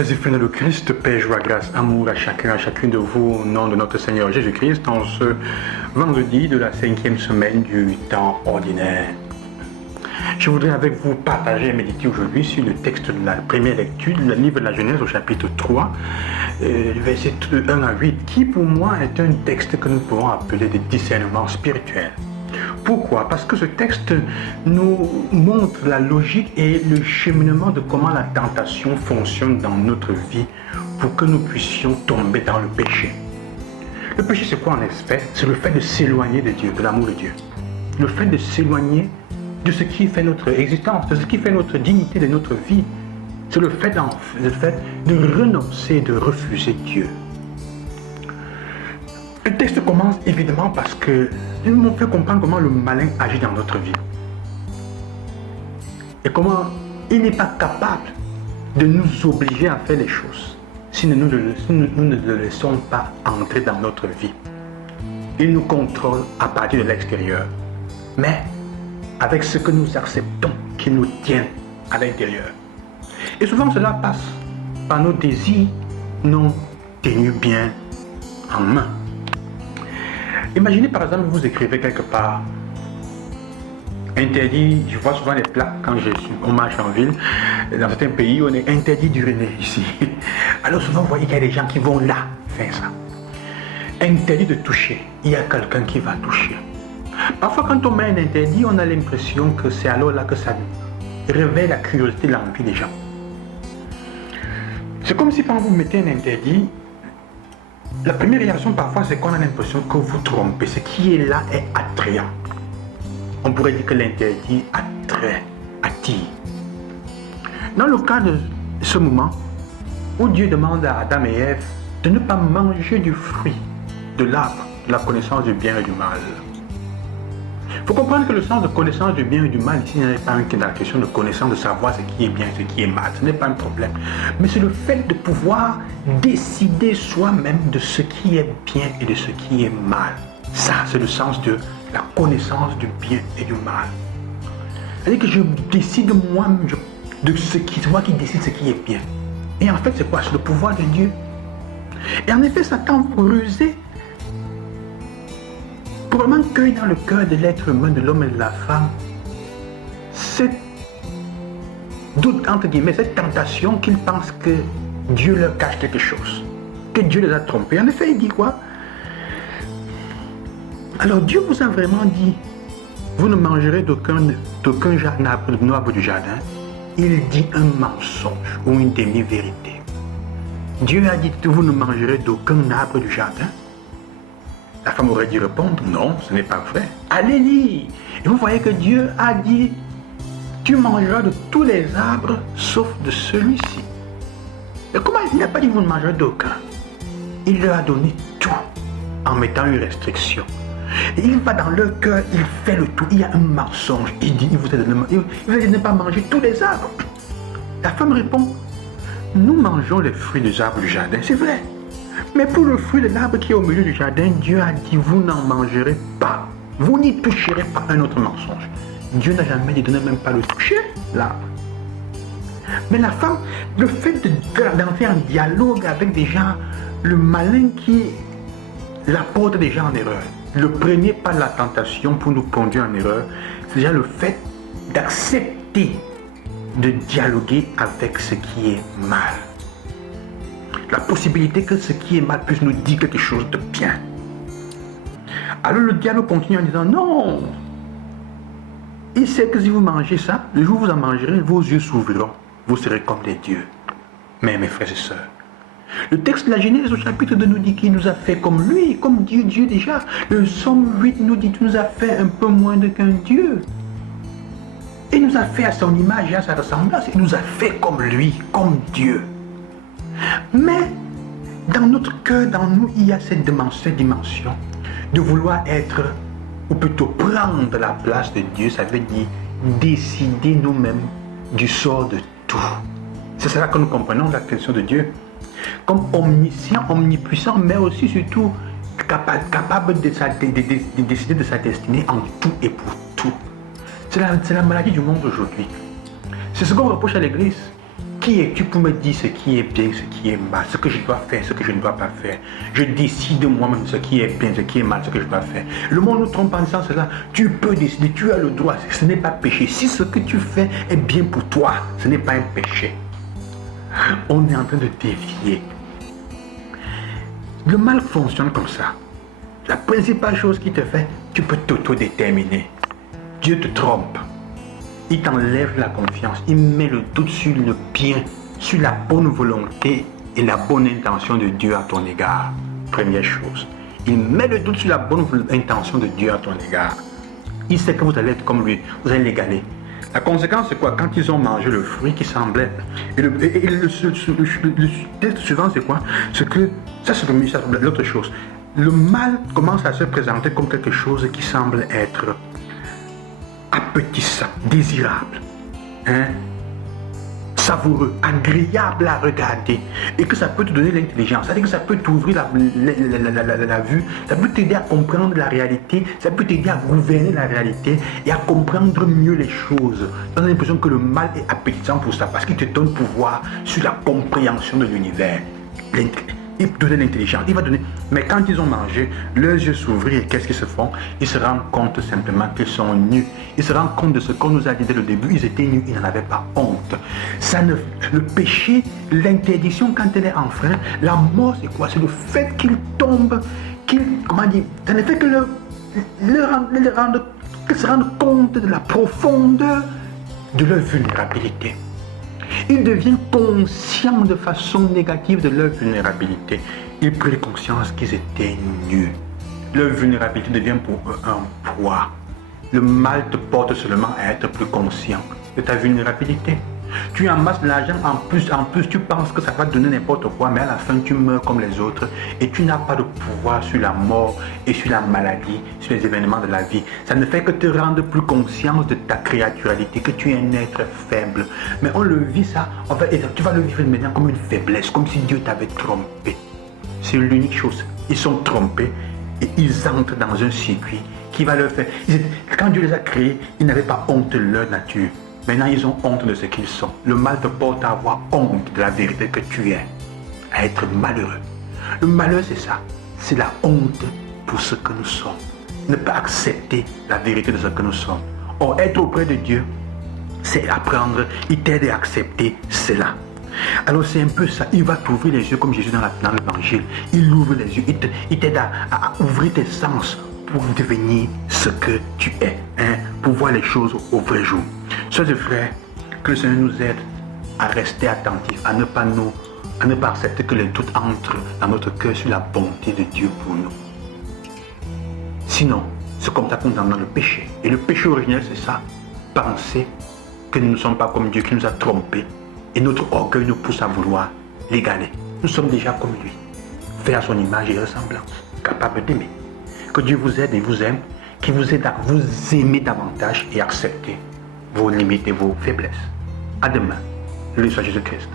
Chers et frères de Christ, paix, joie, grâce, amour à chacun, à chacune de vous, au nom de notre Seigneur Jésus-Christ, en ce vendredi de la 5e semaine du temps ordinaire. Je voudrais avec vous partager et méditer aujourd'hui sur le texte de la première lecture du livre de la Genèse au chapitre 3, versets 1 à 8, qui pour moi est un texte que nous pouvons appeler de discernement spirituel. Pourquoi? Parce que ce texte nous montre la logique et le cheminement de comment la tentation fonctionne dans notre vie pour que nous puissions tomber dans le péché. Le péché, c'est quoi en effet? C'est le fait de s'éloigner de Dieu, de l'amour de Dieu. Le fait de s'éloigner de ce qui fait notre existence, de ce qui fait notre dignité, de notre vie. C'est le fait de renoncer, de refuser Dieu. Le texte commence évidemment parce que il nous fait comprendre comment le malin agit dans notre vie. Et comment il n'est pas capable de nous obliger à faire les choses si nous ne le laissons pas entrer dans notre vie. Il nous contrôle à partir de l'extérieur, mais avec ce que nous acceptons qu'il nous tient à l'intérieur. Et souvent cela passe par nos désirs non tenus bien en main. Imaginez par exemple, vous écrivez quelque part, interdit, je vois souvent les plaques quand on marche en ville, dans certains pays, on est interdit d'uriner ici. Alors souvent, vous voyez qu'il y a des gens qui vont là faire ça. Interdit de toucher, il y a quelqu'un qui va toucher. Parfois, quand on met un interdit, on a l'impression que c'est alors là que ça réveille la curiosité, l'envie des gens. C'est comme si quand vous mettez un interdit, la première réaction parfois c'est qu'on a l'impression que vous trompez. Ce qui est là est attrayant. On pourrait dire que l'interdit attire. Dans le cas de ce moment où Dieu demande à Adam et Ève de ne pas manger du fruit de l'arbre de la connaissance du bien et du mal. Il faut comprendre que le sens de connaissance du bien et du mal ici n'est pas que la question de connaissance, de savoir ce qui est bien et ce qui est mal. Ce n'est pas un problème. Mais c'est le fait de pouvoir décider soi-même de ce qui est bien et de ce qui est mal. Ça, c'est le sens de la connaissance du bien et du mal. C'est-à-dire que je décide moi-même de ce qui, c'est moi qui décide ce qui est bien. Et en fait, c'est quoi? C'est le pouvoir de Dieu. Et en effet, Satan pour ruser, probablement cueille dans le cœur de l'être humain, de l'homme et de la femme, cette doute, entre guillemets, cette tentation qu'ils pensent que Dieu leur cache quelque chose, que Dieu les a trompés. En effet, il dit quoi? Alors Dieu vous a vraiment dit, vous ne mangerez d'aucun arbre du jardin. Il dit un mensonge ou une demi-vérité. Dieu a dit que vous ne mangerez d'aucun arbre du jardin. La femme aurait dû répondre, non, ce n'est pas vrai. Allez lire. Et vous voyez que Dieu a dit, tu mangeras de tous les arbres sauf de celui-ci. Et comment il n'a pas dit vous ne mangerez d'aucun? Il leur a donné tout en mettant une restriction. Et il va dans leur cœur, il fait le tout. Il y a un mensonge. Il dit, il vous a dit de ne pas manger tous les arbres. La femme répond, nous mangeons les fruits des arbres du jardin, c'est vrai. Mais pour le fruit de l'arbre qui est au milieu du jardin, Dieu a dit, vous n'en mangerez pas. Vous n'y toucherez pas. Un autre mensonge. Dieu n'a jamais dit de ne même pas le toucher, l'arbre. Mais la femme, le fait d'entrer en dialogue avec des gens, le malin qui la porte des gens en erreur. Le premier pas de la tentation pour nous conduire en erreur, c'est déjà le fait d'accepter de dialoguer avec ce qui est mal. La possibilité que ce qui est mal puisse nous dire quelque chose de bien. Alors le dialogue continue en disant non. Il sait que si vous mangez ça, le jour où vous en mangerez, vos yeux s'ouvriront. Vous serez comme des dieux. Mais mes frères et sœurs, le texte de la Genèse au chapitre 2 nous dit qu'il nous a fait comme lui, comme Dieu déjà. Le Psaume 8 nous dit qu'il nous a fait un peu moins qu'un Dieu. Il nous a fait à son image et à sa ressemblance. Il nous a fait comme lui, comme Dieu. Mais dans notre cœur, dans nous, il y a cette dimension de vouloir être, ou plutôt prendre la place de Dieu. Ça veut dire décider nous-mêmes du sort de tout. C'est cela que nous comprenons la question de Dieu. Comme omniscient, omnipuissant, mais aussi surtout capable de décider de sa destinée en tout et pour tout. C'est la maladie du monde aujourd'hui. C'est ce qu'on reproche à l'Église. Qui es-tu pour me dire ce qui est bien, ce qui est mal, ce que je dois faire, ce que je ne dois pas faire? Je décide moi-même ce qui est bien, ce qui est mal, ce que je dois faire. Le monde nous trompe en disant cela. Tu peux décider, tu as le droit. Ce n'est pas péché. Si ce que tu fais est bien pour toi, ce n'est pas un péché. On est en train de dévier. Le mal fonctionne comme ça. La principale chose qui te fait, tu peux t'autodéterminer. Dieu te trompe. Il t'enlève la confiance. Il met le doute sur le bien, sur la bonne volonté et la bonne intention de Dieu à ton égard. Première chose. Il met le doute sur la bonne intention de Dieu à ton égard. Il sait que vous allez être comme lui. Vous allez l'égaler. La conséquence, c'est quoi? Quand ils ont mangé le fruit qui semblait... le texte suivant, c'est quoi? C'est que... Ça, c'est l'autre chose. Le mal commence à se présenter comme quelque chose qui semble être appétissant, désirable, savoureux, agréable à regarder, et que ça peut te donner l'intelligence, c'est-à-dire que ça peut t'ouvrir la vue, ça peut t'aider à comprendre la réalité, ça peut t'aider à gouverner la réalité et à comprendre mieux les choses. Tu as l'impression que le mal est appétissant pour ça, parce qu'il te donne pouvoir sur la compréhension de l'univers. Il te donne l'intelligence, il va donner. Mais quand ils ont mangé, leurs yeux s'ouvrirent et qu'est-ce qu'ils se font? Ils se rendent compte simplement qu'ils sont nus. Ils se rendent compte de ce qu'on nous a dit dès le début. Ils étaient nus, ils n'en avaient pas honte. Le péché, l'interdiction quand elle est enfreinte, la mort c'est quoi? C'est le fait qu'ils tombent, comment dire, ça ne fait que qu'ils se rendent compte de la profondeur de leur vulnérabilité. Ils deviennent conscients de façon négative de leur vulnérabilité. Ils prennent conscience qu'ils étaient nus. Leur vulnérabilité devient pour eux un poids. Le mal te porte seulement à être plus conscient de ta vulnérabilité. Tu amasses de l'argent en plus tu penses que ça va te donner n'importe quoi, mais à la fin tu meurs comme les autres et tu n'as pas de pouvoir sur la mort et sur la maladie, sur les événements de la vie. Ça ne fait que te rendre plus conscient de ta créaturalité, que tu es un être faible. Mais on le vit ça, tu vas le vivre maintenant comme une faiblesse, comme si Dieu t'avait trompé. C'est l'unique chose. Ils sont trompés et ils entrent dans un circuit qui va leur faire... Quand Dieu les a créés, ils n'avaient pas honte de leur nature. Maintenant, ils ont honte de ce qu'ils sont. Le mal te porte à avoir honte de la vérité que tu es, à être malheureux. Le malheur, c'est ça. C'est la honte pour ce que nous sommes. Ne pas accepter la vérité de ce que nous sommes. Or, être auprès de Dieu, c'est apprendre. Il t'aide à accepter cela. Alors, c'est un peu ça. Il va t'ouvrir les yeux comme Jésus dans l'évangile. Il ouvre les yeux. Il t'aide à ouvrir tes sens pour devenir ce que tu es, pour voir les choses au vrai jour. Sœurs et frères, que le Seigneur nous aide à rester attentifs, à ne pas accepter que les doutes entrent dans notre cœur sur la bonté de Dieu pour nous. Sinon, c'est comme ça qu'on est dans le péché. Et le péché originel, c'est ça. Penser que nous ne sommes pas comme Dieu, qui nous a trompés. Et notre orgueil nous pousse à vouloir l'égaler. Nous sommes déjà comme lui, fait à son image et ressemblance, capable d'aimer. Que Dieu vous aide et vous aime, qu'il vous aide à vous aimer davantage et accepter vos limites et vos faiblesses. À demain. Loué soit Jésus-Christ.